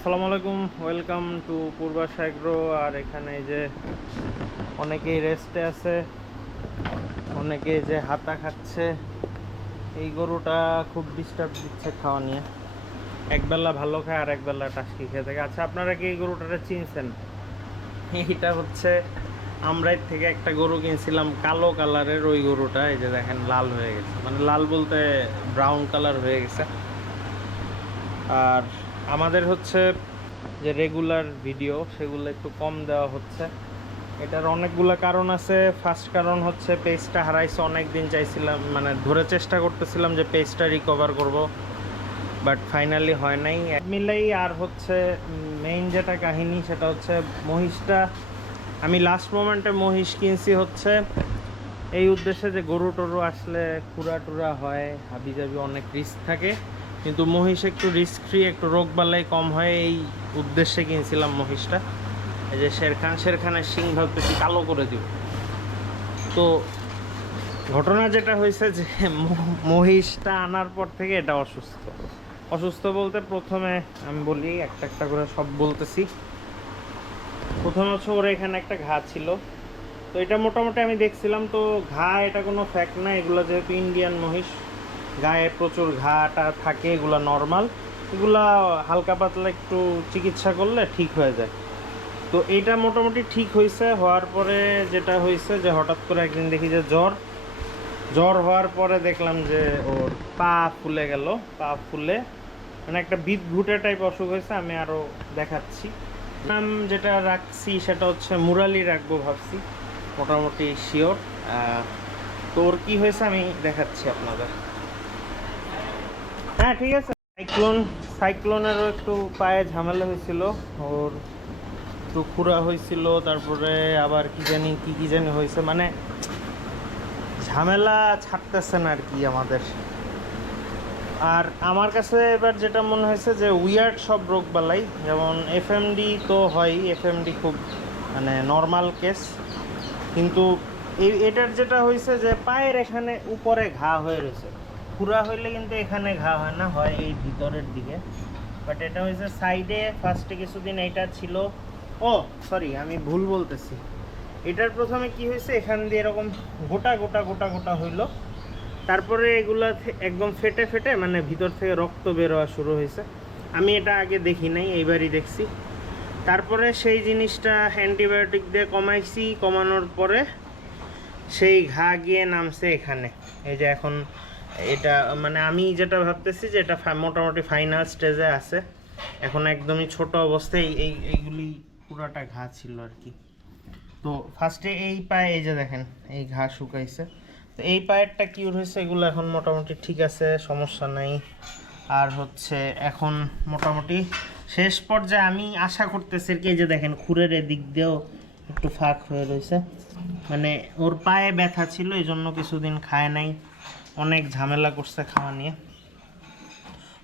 আসসালামু আলাইকুম, welcome to Purbash agro. আর এখানে যে অনেকেই রেস্টে আছে অনেকে যে হাতা খাচ্ছে। এই গরুটা খুব ডিস্টার্ব দিচ্ছে খাওয়া নিয়ে। একবেলা ভালো খায়, আর একবেলা টাসকি খেয়ে থাকে। আচ্ছা আপনারা কি এই গরুটারে চিনছেন? এইটা হচ্ছে আমরাই থেকে একটা গরু কিনছিলাম, কালো কালারের ওই গরুটা। এই যে দেখেন, লাল হয়ে গেছে। মানে লাল বলতে ব্রাউন কালার হয়ে গেছে। আর আমাদের হচ্ছে যে রেগুলার ভিডিও সেগুলো একটু কম দেওয়া হচ্ছে। এটার অনেকগুলো কারণ আছে। ফার্স্ট কারণ হচ্ছে পেজটা হারাইছে অনেক দিন চাইছিলাম মানে ধরে চেষ্টা করতেছিলাম যে পেজটা রিকভার করব বাট ফাইনালি হয় নাই। মিলাই আর হচ্ছে মেইন যেটা কাহিনী, সেটা হচ্ছে মহিষটা, আমি লাস্ট মোমেন্টে মহিষ কিনছি হচ্ছে, এই উদ্দেশ্যে যে গরু টরু আসলে খুরা টুরা হয়, হাবি জাবি অনেক রিস্ক থাকে। কিন্তু মহিষ একটু রিস্ক ফ্রি একটু রোগ বালাই কম হয়, এই উদ্দেশ্যে কিনছিলাম মহিষটা। এই যে শেরখান, শেরখানের সিং ভাবতেছি কালো করে দিব। তো ঘটনা যেটা হয়েছে যে, মহিষটা আনার পর থেকে এটা অসুস্থ। অসুস্থ বলতে প্রথমে আমি বলি, একটা একটা করে সব বলতেছি। প্রথমে হচ্ছে ওর এখানে একটা ঘা ছিল। তো এটা মোটামুটি আমি দেখছিলাম, তো ঘা এটা কোনো ফ্যাক্ট না, এগুলো যেহেতু ইন্ডিয়ান মহিষ। গায়ে প্রচুর ঘাটা থাকে, এগুলো নর্মাল এগুলা হালকা পাতলা একটু চিকিৎসা করলে ঠিক হয়ে যায়। তো এইটা মোটামুটি ঠিক হয়েছে হওয়ার পরে যেটা হয়েছে যে হঠাৎ করে একদিন দেখি যে জ্বর। জ্বর হওয়ার পরে দেখলাম যে ওর পা ফুলে গেল, পা ফুলে। মানে একটা বিদ ঘুটে টাইপ অসুখ হয়েছে আমি আরও দেখাচ্ছি। নাম যেটা রাখছি সেটা হচ্ছে মুরালি রাখব ভাবছি, মোটামুটি শিওর তো ওর কী হয়েছে আমি দেখাচ্ছি আপনাদের। হ্যাঁ ঠিক আছে। সাইক্লোন, সাইক্লোনেরও একটু পায়ে ঝামেলা হয়েছিল। ওর একটু খুঁড়া হয়েছিল, তারপরে আবার কি জানি, কি কি জানি হয়েছে। মানে ঝামেলা ছাড়তেছে না আর কি আমাদের। আর আমার কাছে এবার যেটা মনে হয়েছে যে উইয়ার্ড সব রোগ বালাই যেমন এফএমডি তো হয় এফএমডি খুব মানে নর্মাল কেস কিন্তু এটার যেটা হয়েছে যে, পায়ের এখানে উপরে ঘা হয়ে রয়েছে। পুরা হইলে কিন্তু এখানে ঘা হয় না, হয় এই ভিতরের দিকে। বাট এটা হয়েছে সাইডে ফার্স্টে কিছুদিন এইটা ছিল। ও সরি আমি ভুল বলতেছি। এটার প্রথমে কি হয়েছে এখান দিয়ে এরকম গোটা গোটা গোটা গোটা হইল। তারপরে এগুলা একদম ফেটে ফেটে মানে ভিতর থেকে রক্ত বেরোয়া শুরু হয়েছে আমি এটা আগে দেখি নাই, এইবারই দেখছি। তারপরে সেই জিনিসটা অ্যান্টিবায়োটিক দিয়ে কমাইছি, কমানোর পরে সেই ঘা গিয়ে নামছে এখানে। এই যে এখন এটা মানে আমি যেটা ভাবতেছি যে এটা মোটামুটি ফাইনাল স্টেজে আছে। এখন একদমই ছোট অবস্থায় এই- এই, এইগুলি পুরাটা ঘা ছিল আর কি। তো ফার্স্টে এই পায়ে, এই যে দেখেন, এই ঘা শুকাইছে। তো এই পায়েরটা কিউর হয়েছে, এগুলো এখন মোটামুটি ঠিক আছে, সমস্যা নাই। আর হচ্ছে এখন মোটামুটি শেষ পর্যায়ে আমি আশা করতেছি আর কি, এই যে দেখেন, খুরের এদিক দিয়েও একটু ফাঁক হয়ে রয়েছে। মানে ওর পায়ে ব্যথা ছিল এই জন্য কিছুদিন খায় নাই। অনেক ঝামেলা করছে খাওয়া নিয়ে।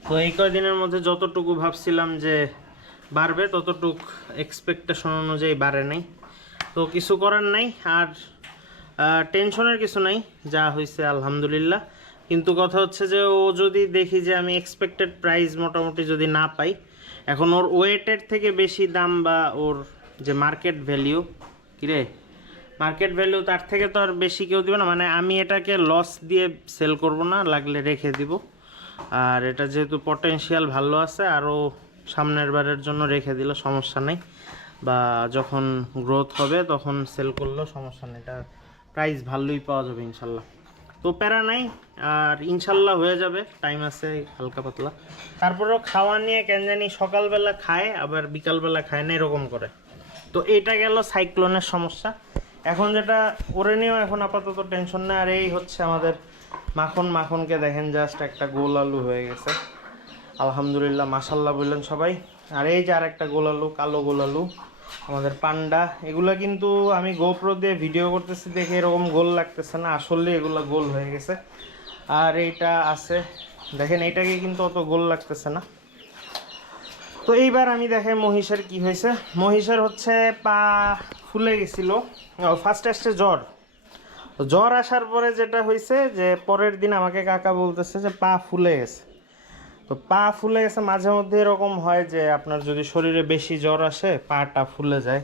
তো এই কয়দিনের মধ্যে যতটুকু ভাবছিলাম যে বাড়বে, ততটুক এক্সপেকটেশন অনুযায়ী বাড়ে নাই। তো কিছু করার নাই আর টেনশনের কিছু নাই, যা হয়েছে আলহামদুলিল্লাহ। কিন্তু কথা হচ্ছে যে ও যদি দেখি যে আমি এক্সপেক্টেড প্রাইস মোটামুটি যদি না পাই, এখন ওর ওয়েটের থেকে বেশি দাম বা ওর যে মার্কেট ভ্যালিউ কিরে মার্কেট ভ্যালু তার থেকে তো আর বেশি কেউ দিবে না মানে আমি এটাকে লস দিয়ে সেল করব না, লাগলে রেখে দিব। আর এটা যেহেতু পটেনশিয়াল ভালো আছে আরও সামনের বারের জন্য রেখে দিলে সমস্যা নেই। বা যখন গ্রোথ হবে, তখন সেল করলেও সমস্যা নেই। এটা প্রাইস ভালোই পাওয়া যাবে ইনশাল্লাহ। তো প্যারা নাই, আর ইনশাল্লাহ হয়ে যাবে টাইম আছে হালকা পাতলা। তারপরেও খাওয়া নিয়ে কেন জানি সকালবেলা খায়, আবার বিকালবেলা খায় না, এরকম করে। তো এটা গেল সাইক্লোনের সমস্যা। এখন যেটা ওরে নিয়েও এখন আপাতত টেনশন নেই। আর এই হচ্ছে আমাদের মাখন। মাখনকে দেখেন জাস্ট একটা গোল আলু হয়ে গেছে। আলহামদুলিল্লাহ মাসাল্লাহ বললেন সবাই। আর এই যে আর একটা গোল আলু, কালো গোল আলু, আমাদের পান্ডা, এগুলো কিন্তু আমি গোপ্রো দিয়ে ভিডিও করতেছি দেখে এরকম গোল লাগতেছে না। আসলে এগুলো গোল হয়ে গেছে। আর এইটা আছে, দেখেন এইটাকে কিন্তু অত গোল লাগতেছে না। তো এইবার আমি দেখে মহিষের কি হয়েছে। মহিষের হচ্ছে পা ফুলে গেছিল। ফার্স্ট আসছে জ্বর। জ্বর আসার পরে যেটা হয়েছে যে, পরের দিন আমাকে কাকা বলতেছে যে, পা ফুলে গেছে। তো পা ফুলে গেছে, মাঝে মধ্যে এরকম হয় যে, আপনার যদি শরীরে বেশি জ্বর আসে, পাটা ফুলে যায়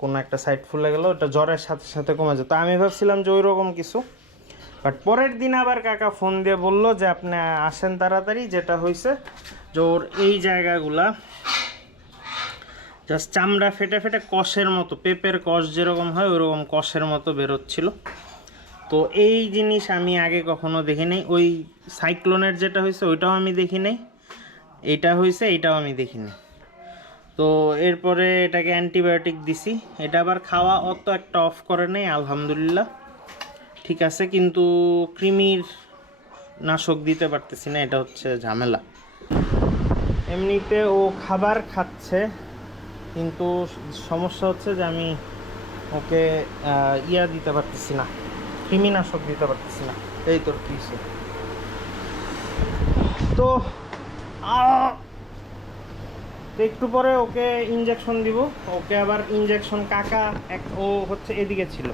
কোনো একটা সাইড ফুলে গেল, ওটা জ্বরের সাথে সাথে কমে যায়। তো আমি ভাবছিলাম যে ওই রকম কিছু। বাট পরের দিন আবার কাকা ফোন দিয়ে বলল যে, আপনি আসেন তাড়াতাড়ি, যেটা হয়েছে যে, ওর এই জায়গাগুলা জাস্ট চামড়া ফেটে ফেটে কষের মতো, পেঁপের কষ যেরকম হয়, ওরকম কষের মতো বেরোচ্ছিল। তো এই জিনিস আমি আগে কখনো দেখি নাই। ওই সাইক্লোনের যেটা হয়েছে, ওইটাও আমি দেখি নাই। এটা হয়েছে, এটাও আমি দেখিনি তো এরপরে এটাকে অ্যান্টিবায়োটিক দিছি। এটা আবার খাওয়া অত একটা অফ করে নেই, আলহামদুলিল্লাহ। ঠিক আছে, কিন্তু কৃমির নাশক দিতে পারতেছি না, এটা হচ্ছে ঝামেলা। এমনিতে ও খাবার খাচ্ছে। কিন্তু সমস্যা হচ্ছে যে আমি ওকে ইয়া দিতে পারতেছি না কৃমিনাশক দিতে পারতেছি না। এই তোর আহ, তো একটু পরে ওকে ইঞ্জেকশন দিব। ওকে আবার ইঞ্জেকশন কাকা এক ও হচ্ছে এদিকে ছিল।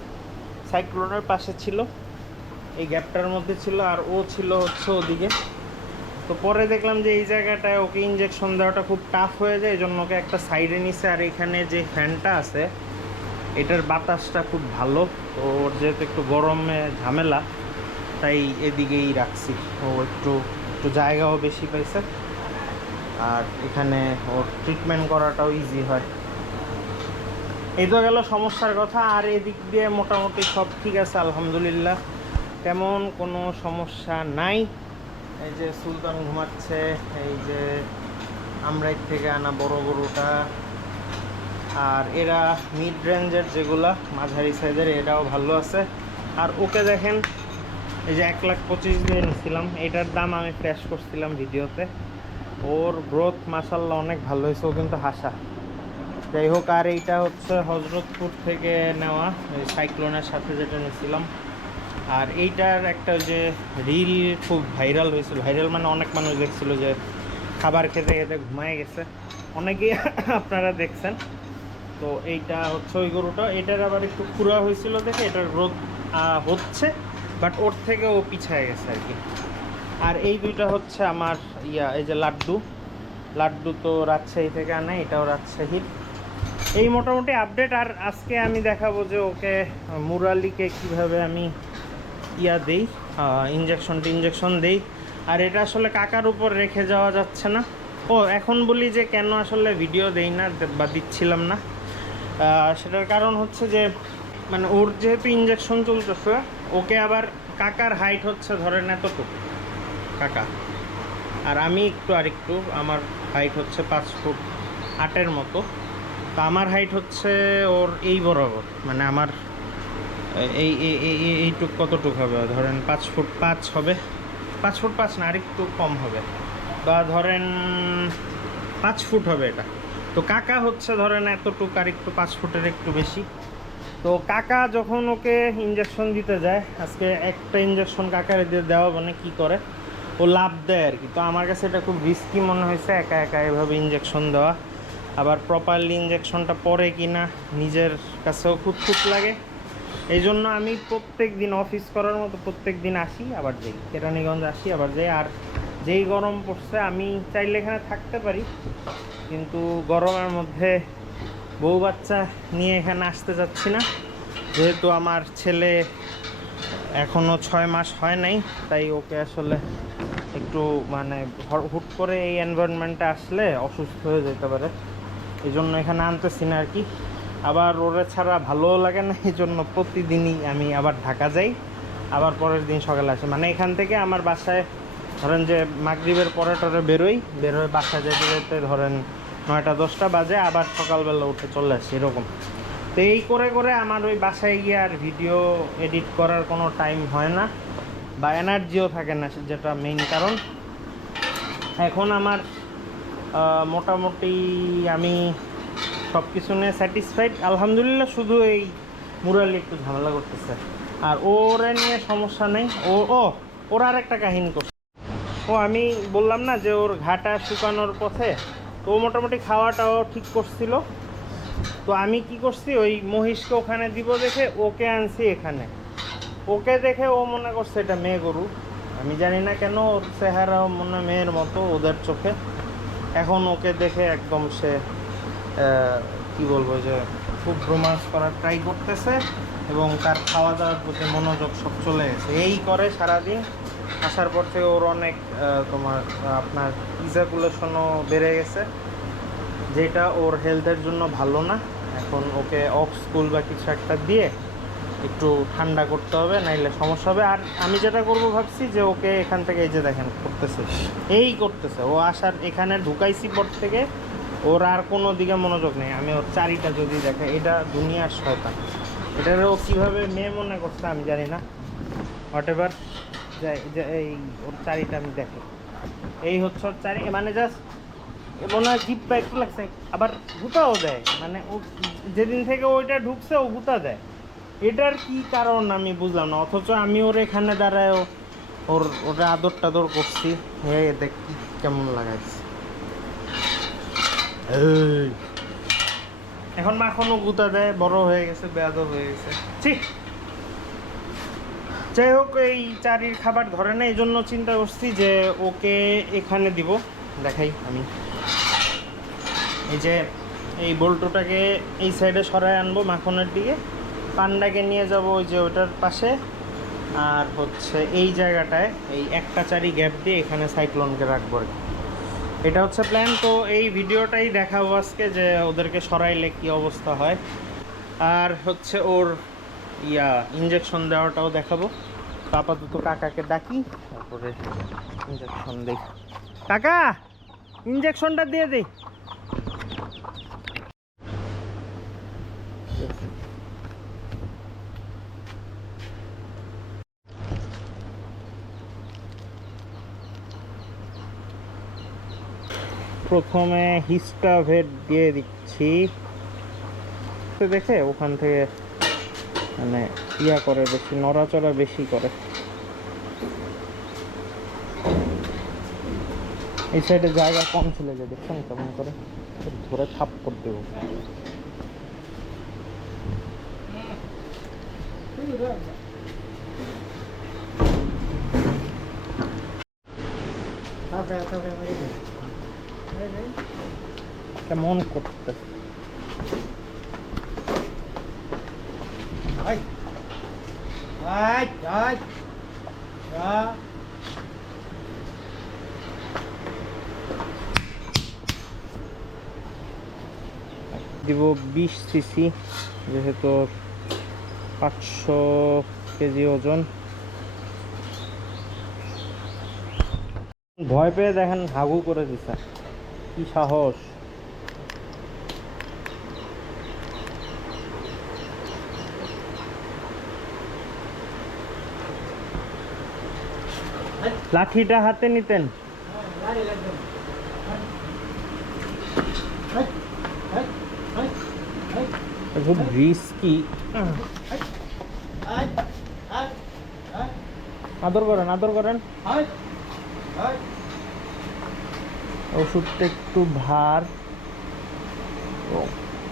সাইক্লোনের পাশে ছিল। এই গ্যাপটার মধ্যে ছিল আর ও ছিল হচ্ছে ওদিকে। তো পরে দেখলাম যে এই জায়গাটায় ওকে ইঞ্জেকশন দেওয়াটা খুব টাফ হয়ে যায় এই জন্য ওকে একটা সাইডে নিছে। আর এখানে যে ফ্যানটা আছে, এটার বাতাসটা খুব ভালো। তো ওর যেহেতু একটু গরমে ঝামেলা, তাই এদিকেই রাখছি। ও একটু একটু জায়গাও বেশি পাইছে। আর এখানে ওর ট্রিটমেন্ট করাটাও ইজি হয়। এই তো গেল সমস্যার কথা। আর এদিক দিয়ে মোটামুটি সব ঠিক আছে, আলহামদুলিল্লাহ। তেমন কোনো সমস্যা নাই। এই যে সুলতান ঘুমাচ্ছে, এই যে আমরা এর থেকে আনা বড় গরুটা। আর এরা মিড রেঞ্জের যেগুলা, মাঝারি সাইজের এটাও ভালো আছে। আর ওকে দেখেন, এই যে এক লাখ পঁচিশ দিয়ে নিছিলাম, এটার দাম আমি ফ্ল্যাশ করছিলাম ভিডিওতে। ওর গ্রোথ মাসাল্লাহ অনেক ভালো হয়েছে, ও কিন্তু হাসা। যাই হোক, আর এইটা হচ্ছে হজরতপুর থেকে নেওয়া সাইক্লোনের সাথে যেটা নিয়েছিলাম আর এইটার একটা যে রিল খুব ভাইরাল হয়েছিল। ভাইরাল মানে অনেক মানুষ দেখছিল যে খাবার খেতে খেতে ঘুমায় গেছে। অনেকেই আপনারা দেখছেন। তো এইটা হচ্ছে ওই গরুটা। এটার আবার একটু খুরা হয়েছিল দেখে এটার গ্রোথ হচ্ছে বাট ওর থেকে ও পিছায় গেছে আর কি। আর এই দুইটা হচ্ছে আমার ইয়া, এই যে লাড্ডু। লাড্ডু তো রাজশাহী থেকে আনে, এটাও রাজশাহীর। এই মোটামুটি আপডেট আর আজকে আমি দেখাবো যে ওকে মুরালিকে কীভাবে আমি ইয়া দেই ইঞ্জেকশন টিঞ্জেকশন দেই। আর এটা আসলে কাকার উপর রেখে যাওয়া যাচ্ছে না। ও, এখন বলি যে কেন আসলে ভিডিও দেই না বা দিচ্ছিলাম না। সেটার কারণ হচ্ছে যে মানে ওর যেহেতু ইঞ্জেকশন চলতেছে, ওকে আবার কাকার হাইট হচ্ছে ধরেন এতটুকু। কাকা। আর আমি একটু আর একটু আমার হাইট হচ্ছে পাঁচ ফুট আটের মতো। তো আমার হাইট হচ্ছে ওর এই বরাবর মানে আমার এই এই, এই- এই- এইটুক কতটুক হবে? ধরেন পাঁচ ফুট পাঁচ হবে। পাঁচ ফুট পাঁচ না, আরেকটু কম হবে। বা ধরেন পাঁচ ফুট হবে এটা। তো কাকা হচ্ছে ধরেন এতটুক আর একটু পাঁচ ফুটের একটু বেশি। তো কাকা যখন ওকে ইঞ্জেকশন দিতে যায়, আজকে একটা ইঞ্জেকশন কাকারে দিয়ে দেওয়া মানে কি করে? ও লাভ দেয় আর কি। তো আমার কাছে এটা খুব রিস্কি মনে হয়েছে, একা একা এভাবে ইঞ্জেকশন দেওয়া। আবার প্রপারলি ইঞ্জেকশনটা পরে কি না নিজের কাছেও খুব খুব লাগে। এই জন্য আমি প্রত্যেক দিন অফিস করার মতো প্রত্যেক দিন আসি, আবার যাই। কেরানীগঞ্জ আসি, আবার যাই। আর যেই গরম পড়ছে, আমি চাইলে এখানে থাকতে পারি। কিন্তু গরমের মধ্যে বউ বাচ্চা নিয়ে এখানে আসতে যাচ্ছি না। যেহেতু আমার ছেলে এখনও ছয় মাস হয় নাই, তাই ওকে আসলে একটু মানে হুট করে এই এনভায়রনমেন্টে আসলে অসুস্থ হয়ে যেতে পারে। এই জন্য এখানে আনতেছি না আর কি। আবার ওরে ছাড়া ভালোও লাগে না এই জন্য প্রতিদিনই আমি আবার ঢাকা যাই। আবার পরের দিন সকালে আসি। মানে এখান থেকে আমার বাসায় ধরেন যে মাগরিবের পরে টরে বেরোই বের হয়ে বাসায় যেতে যেতে ধরেন নয়টা, দশটা বাজে, আবার সকালবেলা উঠে চলে আসি, এরকম। তো এই করে করে আমার ওই বাসায় গিয়ে আর ভিডিও এডিট করার কোনো টাইম হয় না বা এনার্জিও থাকে না, যেটা মেইন কারণ। এখন আমার মোটামুটি আমি সব কিছু নিয়ে স্যাটিসফাইড আলহামদুলিল্লাহ শুধু এই মুরালি একটু ঝামেলা করতেছে। আর ওরা নিয়ে সমস্যা নেই। ও ও, ওর আর একটা কাহিনী করছে। ও, আমি বললাম না যে ওর ঘাটা শুকানোর পথে তো ও মোটামুটি খাওয়াটাও ঠিক করছিল। তো আমি কি করছি, ওই মহিষকে ওখানে দিব দেখে ওকে আনছি এখানে। ওকে দেখে ও মনে করছে এটা মেয়ে গরু। আমি জানি না কেন ওর চেহারা মনে মেয়ের মতো ওদের চোখে। এখন ওকে দেখে একদম সে কি বলব যে, খুব রোমান্স করার ট্রাই করতেছে এবং তার খাওয়া দাওয়ার প্রতি মনোযোগ সব চলে গেছে। এই করে সারাদিন, আসার পর থেকে ওর অনেক তোমার, আপনার ইজাকুলেশনও বেড়ে গেছে, যেটা ওর হেলথের জন্য ভালো না। এখন ওকে অফ স্কুল বা কিছু একটা দিয়ে একটু ঠান্ডা করতে হবে, নাইলে সমস্যা হবে। আর আমি যেটা করব ভাবছি যে, ওকে এখান থেকে এই যে দেখেন, করতেছে। এই করতেছে। ও আসার, এখানে ঢুকাইছি পর থেকে ওর আর কোনো দিকে মনোযোগ নেই। আমি ওর চারিটা যদি দেখে, এটা দুনিয়ার শয়তান। এটার ও কীভাবে মেয়ে মনে করছে আমি জানি না। হোয়াট এভার এই ওর চারিটা আমি দেখি। এই হচ্ছে ওর চারি মানে জাস্ট মনে হয় জিপটা একটু লাগছে, আবার গুতাও দেয়। মানে ও যেদিন থেকে ওইটা ঢুকছে, ও গুতা দেয়। এটার কি কারণ আমি বুঝলাম না, অথচ আমি ওর এখানে দাঁড়ায় ওর ওটা আদর টাদর করছি। হ্যাঁ দেখ কেমন লাগাইছে। এখন মাখনও গুতা দেয়, বড় হয়ে গেছে বেয়াদ হয়ে গেছে। ঠিক যাই হোক, এই চারির খাবার ধরে না, এই জন্য চিন্তা করছি যে ওকে এখানে দিব। দেখাই আমি। এই যে, এই বল্টুটাকে এই সাইডে সরায় আনব মাখনের দিকে। পান্ডাকে নিয়ে যাব ওই যে ওটার পাশে। আর হচ্ছে এই জায়গাটায় এই একটা চারি গ্যাপ দিয়ে এখানে সাইক্লোনকে রাখব আর কি। এটা হচ্ছে প্ল্যান তো এই ভিডিওটাই দেখাবো আজকে যে ওদেরকে সরাইলে কি অবস্থা হয়। আর হচ্ছে ওর ইয়া ইঞ্জেকশন দেওয়াটাও দেখাবো। আপাতত কাকাকে ডাকি, তারপরে ইঞ্জেকশন দিই। কাকা ইঞ্জেকশনটা দিয়ে দিই। প্রথমে হিস্টাভেট দিয়ে দিচ্ছি। দেখে ওখান থেকে মানে ইয়া করে বেশি, নড়াচড়া বেশি করে। এই সাইডে জায়গা কম ছিল যে দেখছেন কেমন করে? ধরে থাপ করে দেবো কেমন করতে. দিব বিশ সিসি, যেহেতু পাঁচশো কেজি ওজন। ভয় পেয়ে দেখেন হাগু করে দিছে। কি সাহস। লাঠিটা হাতে নিতেন. খুব রিস্কি. আদর করেন আদর করেন. ওষুধটা একটু ভার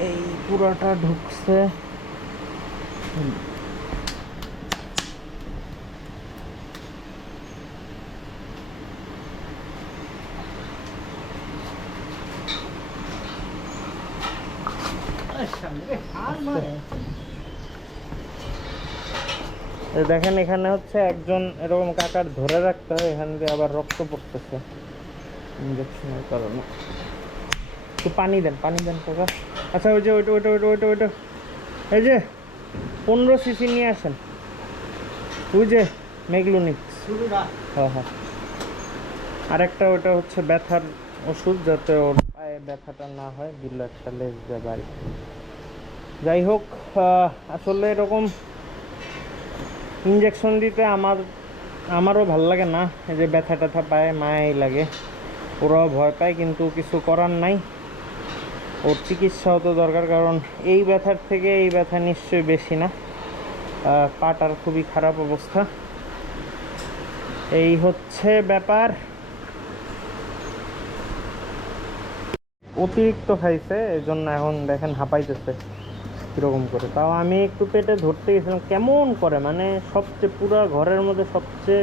এই পুরাটা ঢুকছে দেখেন এখানে হচ্ছে একজন এরকম কাকার ধরে রাখতে হয়, এখান দিয়ে আবার রক্ত পড়তেছে। ইঞ্জেকশনের কারণে। একটু পানি দেন পানি দেন কাকা। আচ্ছা ওই যে ওইটা ওইটা ওইটা ওইটা ওইটা এই যে, পনেরো সিসি নিয়ে আসেন। ওই যে মেগলুনিক্স. হ্যাঁ হ্যাঁ। আরেকটা ওটা হচ্ছে ব্যথার ওষুধ, যাতে ওর পায়ে ব্যথাটা না হয়, দিল একটা লেজ দেয় বাড়ি। যাই হোক আসলে এরকম ইঞ্জেকশন দিতে আমার, আমারও ভালো লাগে না। এই যে ব্যথা ট্যাথা পায়, মায়াই লাগে। ওরাও ভয় পায়, কিন্তু কিছু করার নাই। ওর চিকিৎসাও তো দরকার, কারণ এই ব্যথার থেকে এই ব্যথা নিশ্চয়ই বেশি না। পাটার খুবই খারাপ অবস্থা। এই হচ্ছে ব্যাপার। অতিরিক্ত খাইছে এই জন্য এখন দেখেন হাঁপাইতেছে। কীরকম করে? তাও আমি একটু পেটে ধরতে গেছিলাম। কেমন করে? মানে সবচেয়ে পুরো ঘরের মধ্যে সবচেয়ে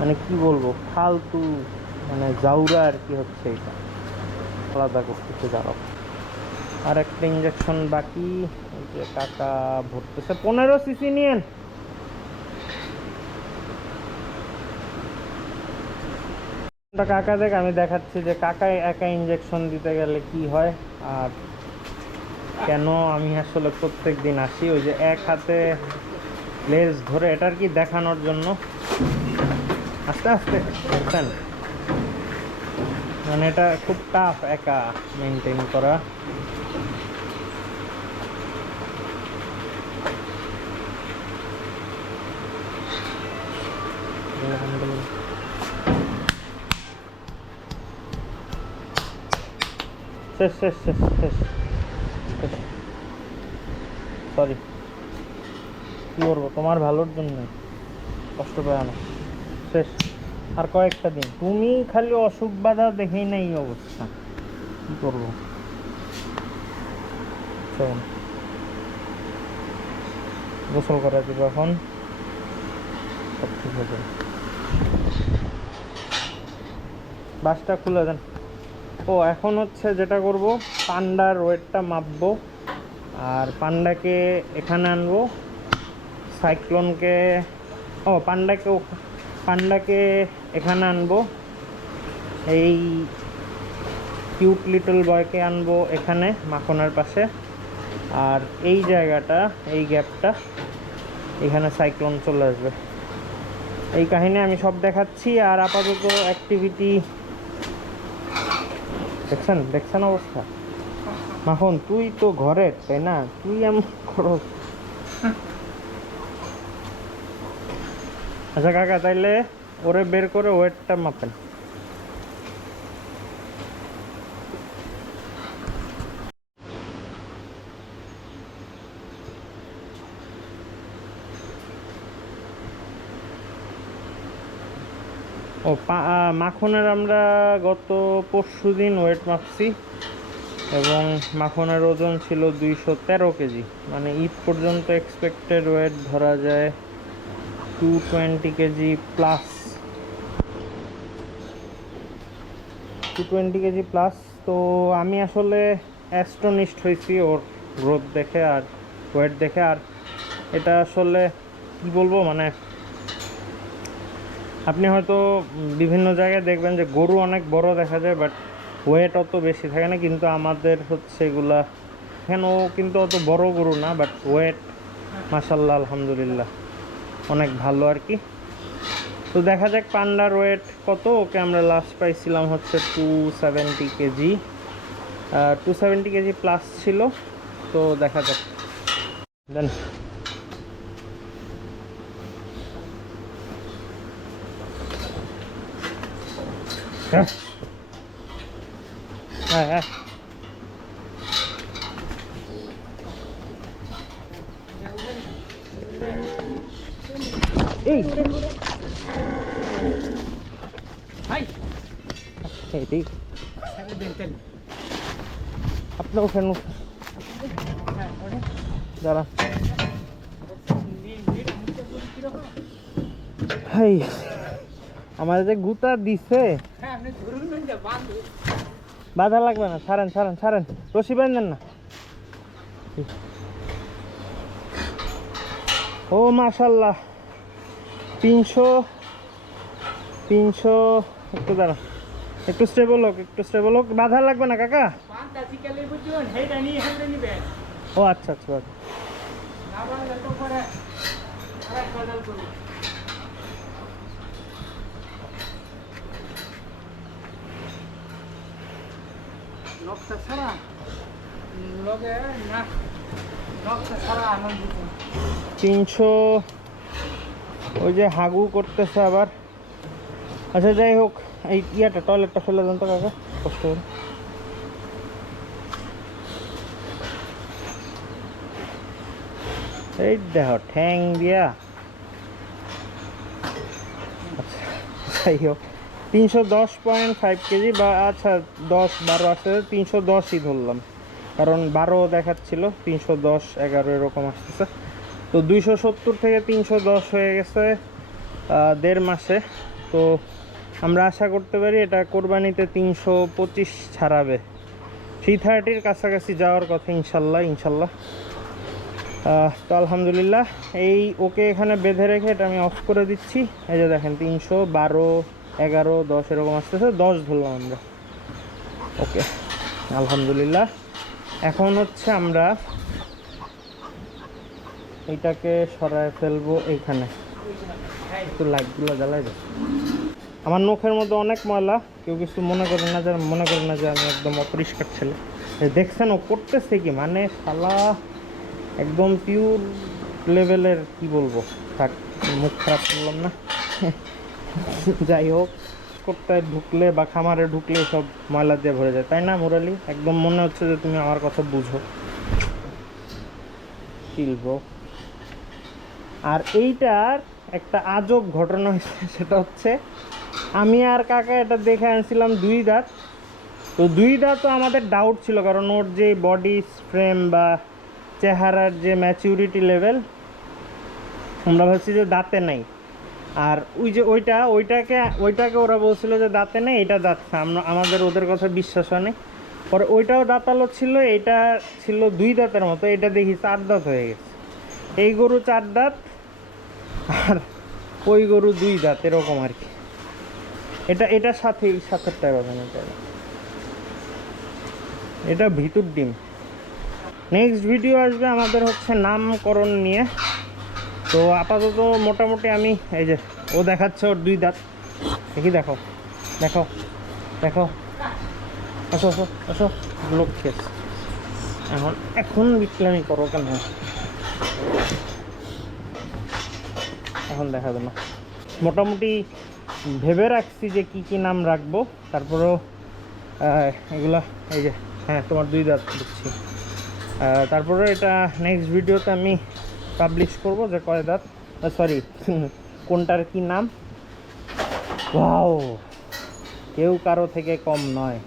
মানে কি বলব, ফালতু মানে জাউরা আর কি হচ্ছে এটা। আলাদা করতেছে দাঁড়াও আর একটা ইঞ্জেকশন বাকি। যে টাকা ভরতেছে। পনেরো সিসি নিয়েন। কাকা দেখ, আমি দেখাচ্ছি যে কাকা একা ইঞ্জেকশন দিতে গেলে কি হয়। আর কেন আমি আসলে প্রত্যেক দিন আসি? ওই যে এক হাতে লেজ ধরে, এটার কি দেখানোর জন্য? আস্তে আস্তে বুঝছেন মানে এটা খুব টাফ একা মেনটেন করা। শেষ শেষ শেষ শেষ। সরি কী করব তোমার ভালোর জন্য কষ্ট পায় না। শেষ। আর কয়েকটা দিন। তুমি খালি অসুখ বাধা দেখেই না এই অবস্থা। কী করব? গোসল করা যাবে এখন। সব ঠিক যাবে। বাসটা খুলে দেন। ও, এখন হচ্ছে যেটা করব, পান্ডার ওয়েটটা মাপবো। আর পান্ডাকে এখানে আনব। সাইক্লোনকে, ও, পান্ডাকে পান্ডাকে এখানে আনব। এই কিউট লিটল বয়কে আনব এখানে, মাখনের পাশে। আর এই জায়গাটা, এই গ্যাপটা, এখানে সাইক্লোন চলে আসবে। এই কাহিনী আমি সব দেখাচ্ছি আর আপাতত অ্যাক্টিভিটি দেখছেন? দেখছেন অবস্থা? মাখন, তুই তো ঘরে তাই না? তুই এমন করো আচ্ছা কাকা, তাইলে ওরে বের করে ওয়েটটা মাপেন। ও মাখনের আমরা গত পরশু দিন ওয়েট মাপছি। এবং মাখনের ওজন ছিল দুইশো তেরো কেজি। মানে ঈদ পর্যন্ত এক্সপেক্টেড ওয়েট ধরা যায় two twenty KG plus two twenty KG plus তো আমি আসলে অ্যাস্ট্রনিস্ট হয়েছি ওর গ্রোথ দেখে আর ওয়েট দেখে। আর এটা আসলে কী বলব মানে আপনি হয়তো বিভিন্ন জায়গায় দেখবেন যে গরু অনেক বড় দেখা যায় বাট ওয়েট অত বেশি থাকে না, কিন্তু আমাদের হচ্ছে এগুলা ও কিন্তু অত বড় গরু না বাট ওয়েট মাসাল্লাহ আলহামদুলিল্লাহ, অনেক ভালো আর কি। তো দেখা যাক পান্ডার ওয়েট কত, ওকে আমরা লাস্ট পাইছিলাম হচ্ছে two seventy KG. Two seventy KG plus ছিল, তো দেখা যাক। দেন হ্যাঁ। হ্যাঁ হ্যাঁ এই হাই এটাই সামনে দেন তেল আপনি ওখানে হ্যাঁ ওরে দাঁড়া দিন দিন মুখে পুরি কি রকম হাই আমার যে গুতা দিছে হ্যাঁ আপনি ধরুন না যে বান্ধ বাধা লাগবে না ছাড়েন ছাড়েন ছাড়েন। রশি বাঁধেন না। ও মাশাল্লাহ। তিনশো তিনশো একটু দাঁড়া একটু স্টেবল হোক একটু স্টেবল হোক। বাধা লাগবে না কাকা? ও আচ্ছা আচ্ছা আচ্ছা। না বাংলা তো পরে আরেক বদল করুন নকশা তিনশো ওই যে হাগু করতেছে আবার। আচ্ছা যাই হোক, এই ইয়াটা টয়লেটটা ফেলে দেন তো কাকা, কষ্ট করে। এই দেখো, ঠ্যাং দিয়া। আচ্ছা যাই হোক। তিনশো দশ পয়েন্ট ফাইভ কেজি বা আচ্ছা দশ, বারো আছে, তিনশো দশই ধরলাম। কারণ বারো দেখাচ্ছিল, তিনশো দশ, এগারো এরকম আসতেছে। তো দুইশো সত্তর থেকে তিনশো দশ হয়ে গেছে দেড় মাসে। তো আমরা আশা করতে পারি এটা কোরবানিতে তিনশো পঁচিশ ছাড়াবে। থ্রি থার্টির কাছাকাছি যাওয়ার কথা, ইনশাল্লাহ ইনশাল্লাহ। তো আলহামদুলিল্লাহ, এই ওকে এখানে বেঁধে রেখে এটা আমি অফ করে দিচ্ছি। এই যে দেখেন, তিনশো বারো এগারো, দশ এরকম আসতেছে, দশ ধরলাম আমরা। ওকে, আলহামদুলিল্লাহ। এখন হচ্ছে আমরা এইটাকে সরায় ফেলব এইখানে। একটু লাইটগুলো জ্বালাই দেয় আমার নখের মধ্যে অনেক ময়লা, কেউ কিছু মনে করে না যে, মনে করে না যে আমি একদম অপরিষ্কার ছেলে। দেখছেন ও করতেছে কি? মানে শালা, একদম পিওর লেভেলের কি বলব? থাক, মুখ খারাপ করলাম না। যাই হোক করতে ঢুকলে বা খামারে ঢুকলে সব ময়লা দিয়ে ভরে যায়। তাই না, মুরালি? একদম মনে হচ্ছে যে তুমি আমার কথা বুঝো। শিল্প। আর এইটার একটা আজব ঘটনা হয়েছে, সেটা হচ্ছে আমি আর কাকা এটা দেখে আনছিলাম দুই দাঁত। তো দুই দাঁত তো আমাদের ডাউট ছিল, কারণ ওর যে বডি ফ্রেম বা চেহারার যে ম্যাচিউরিটি লেভেল আমরা ভাবছি যে দাঁতে নাই। আর ওই যে ওইটা, ওইটাকে ওইটাকে ওরা বলছিল যে দাঁতে নেই, এটা দাঁত আমরা, আমাদের ওদের কথা বিশ্বাস নাই। পরে ওইটাও দাঁতালো ছিল, এটা ছিল দুই দাঁতের মতো, এটা দেখি চার দাঁত হয়ে গেছে। এই গরু চার দাঁত, আর ওই গরু দুই দাঁত, এরকম আর কি। এটা এটা সাথে, সাথেরটা পাবেন এটা এটা ভিতর ডিম। নেক্সট ভিডিও আসবে আমাদের হচ্ছে নামকরণ নিয়ে। তো আপাতত মোটামুটি আমি, এই যে, ও দেখাচ্ছে ওর দুই দাঁত। দেখি দেখো দেখো দেখো, আসো আসো আসো, লোক খেস এখন এখন বিক্লামি করো কেন? এখন দেখাবে না মোটামুটি ভেবে রাখছি যে কি কি নাম রাখব, তারপরেও এগুলা, এই যে হ্যাঁ তোমার দুই দাঁত দিচ্ছি। তারপরে এটা নেক্সট ভিডিওতে আমি পাবলিশ করব যে কয় দাঁত সরি কোনটার কি নাম? ওয়াও কেউ কারও থেকে কম নয়।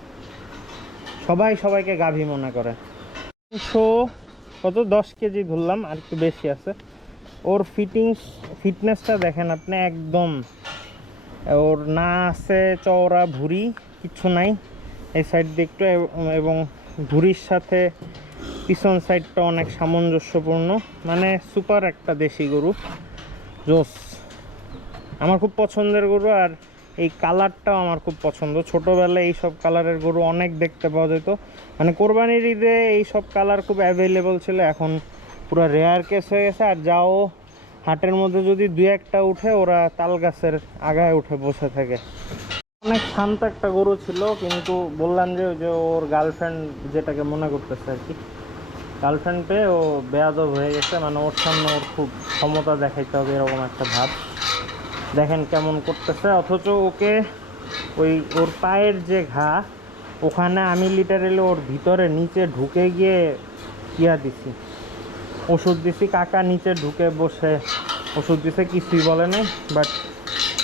সবাই সবাইকে গাভী মনে করে। তিনশো কত? দশ কেজি ধরলাম, আর একটু বেশি আছে। ওর ফিটিংস ফিটনেসটা দেখেন আপনি, একদম, ওর না আছে চওড়া ভুঁড়ি, কিচ্ছু নাই। এই সাইড দিয়ে একটু, এবং ভুঁড়ির সাথে পিছন সাইডটা অনেক সামঞ্জস্যপূর্ণ। মানে সুপার একটা দেশি গরু। জোস। আমার খুব পছন্দের গরু আর এই কালারটাও আমার খুব পছন্দ। ছোটোবেলায় এই সব কালারের গরু অনেক দেখতে পাওয়া যেত। মানে কোরবানির ঈদে এই সব কালার খুব অ্যাভেলেবল ছিল। এখন পুরো রেয়ার কেস হয়ে গেছে। আর যাও হাটের মধ্যে যদি দু একটা উঠে, ওরা তাল গাছের আগায় উঠে বসে থাকে। অনেক শান্ত একটা গরু ছিল, কিন্তু বললাম যে ওই যে ওর গার্লফ্রেন্ড যেটাকে মনে করতেছে আর কি গার্লফ্রেন্ড পেয়ে ও বেয়াদব হয়ে গেছে মানে ওর সামনে ওর খুব ক্ষমতা দেখাইতে হবে এরকম একটা ভাব। দেখেন কেমন করতেছে, অথচ ওকে ওই ওর পায়ের যে ঘা, ওখানে আমি লিটারেলি ওর ভিতরে নিচে ঢুকে গিয়ে ইয়া দিছি। ওষুধ দিছি, কাকা নিচে ঢুকে বসে ওষুধ দিছে, কিছুই বলে নাই বাট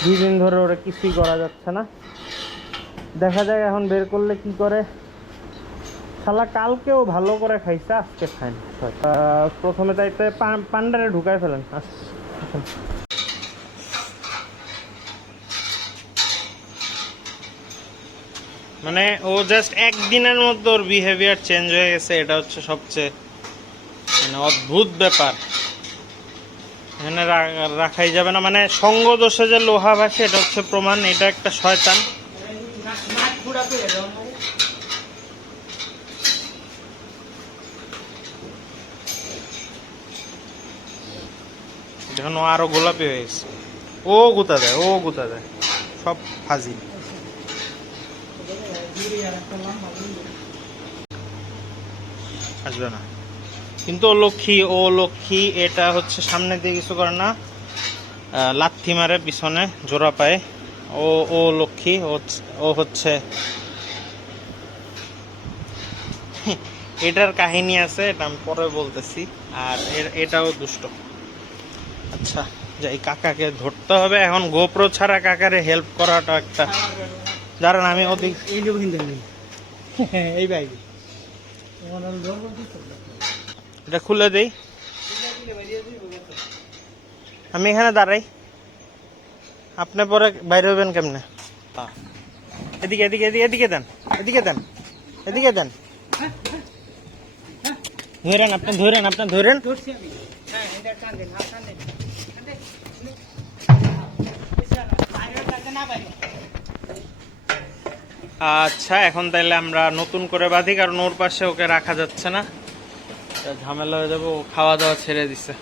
দুই দিন ধরে ওরা কিছুই করা যাচ্ছে না। দেখা যাক এখন বের করলে কি করে? শালা কালকেও ভালো করে খাইছে আজকে আহ, প্রথমে তাইতে পান্ডারে ঢুকাই ফেলেন। মানে ও জাস্ট একদিনের মধ্যে ওর বিহেভিয়ার চেঞ্জ হয়ে গেছে এটা হচ্ছে সবচেয়ে মানে অদ্ভুত ব্যাপার। এখানে রাখাই যাবে না। মানে সঙ্গ দোষে যে লোহা ভাসে এটা হচ্ছে প্রমাণ এটা একটা শয়তান মাছ পুরা করে দাও যখন ও আরও গোলাপি হয়ে গেছে। ও গুতা দেয়, ও গুতা দেয়। সব ফাজিল আসবে না। কিন্তু লক্ষ্মী, ও লক্ষ্মী, এটা হচ্ছে সামনে দিয়ে কিছু করে না। লাথি মারে পিছনে, জোড়া পায়ে। ও ও লক্ষ্মী, ও হচ্ছে এটার কাহিনী আছে, এটা আমি পরে বলতেছি। আর এটাও দুষ্ট। আচ্ছা যাই কাকাকে ধরতে হবে। এখন গোপ্রো ছাড়া কাকারে হেল্প করাটা একটা। দাঁড়ান আমি অধিক এই এই ভাই এটা খুলে দেই। আমি এখানে দাঁড়াই। আপনি পরে বাইরে হবেন কেমনে? এদিকে এদিকে এদিকে এদিকে দেন এদিকে দেন এদিকে দেন। ধরেন আপনি ধরেন আপনি ধরেন ধরছি আমি হ্যাঁ এটা টান দেন হাত টান দেন টান দেন। বাইরে যাতে না বাইরে আচ্ছা এখন তাইলে আমরা নতুন করে বাঁধি কারণ ওর পাশে ওকে রাখা যাচ্ছে না। ঝামেলা হয়ে যাবে ও খাওয়া দাওয়া ছেড়ে দিছে।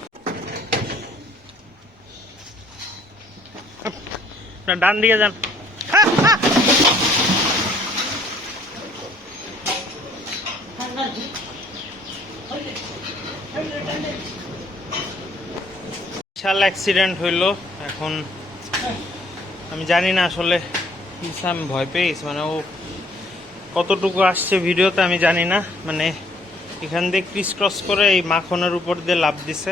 ডান দিকে যান। বিশাল অ্যাক্সিডেন্ট হইল এখন আমি জানি না আসলে আমি ভয় পেয়েছি মানে ও কতটুকু আসছে ভিডিওতে আমি জানি না। মানে এখান দিয়ে ক্রিস ক্রস করে এই মাখনের উপর দিয়ে লাভ দিছে।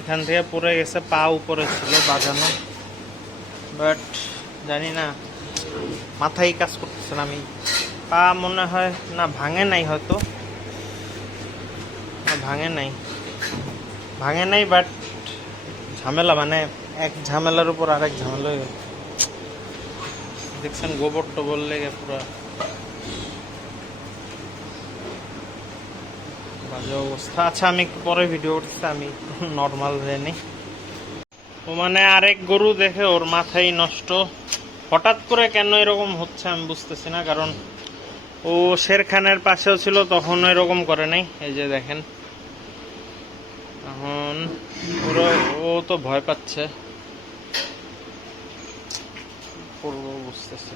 এখান থেকে পড়ে গেছে, পা উপরে ছিল বাজানো বাট জানি না, মাথায় কাজ করতেছে আমি পা মনে হয় না, ভাঙে নাই হয়তো। ভাঙে নাই। ভাঙে নাই বাট ঝামেলা মানে এক ঝামেলার উপর আরেক ঝামেলা হয়ে দেখছেন গোবর টোবর লেগে পুরো। বাজে অবস্থা। আচ্ছা আমি একটু পরে ভিডিও করতেছি, আমি নর্মাল নেই। ও মানে আরেক গরু দেখে ওর মাথায় নষ্ট। হঠাৎ করে কেন এরকম হচ্ছে আমি বুঝতেছি না, কারণ ও শেরখানের পাশেও ছিল, তখন এরকম করে নাই। এই যে দেখেন। এখন ও তো ভয় পাচ্ছে। করব বুঝতেছি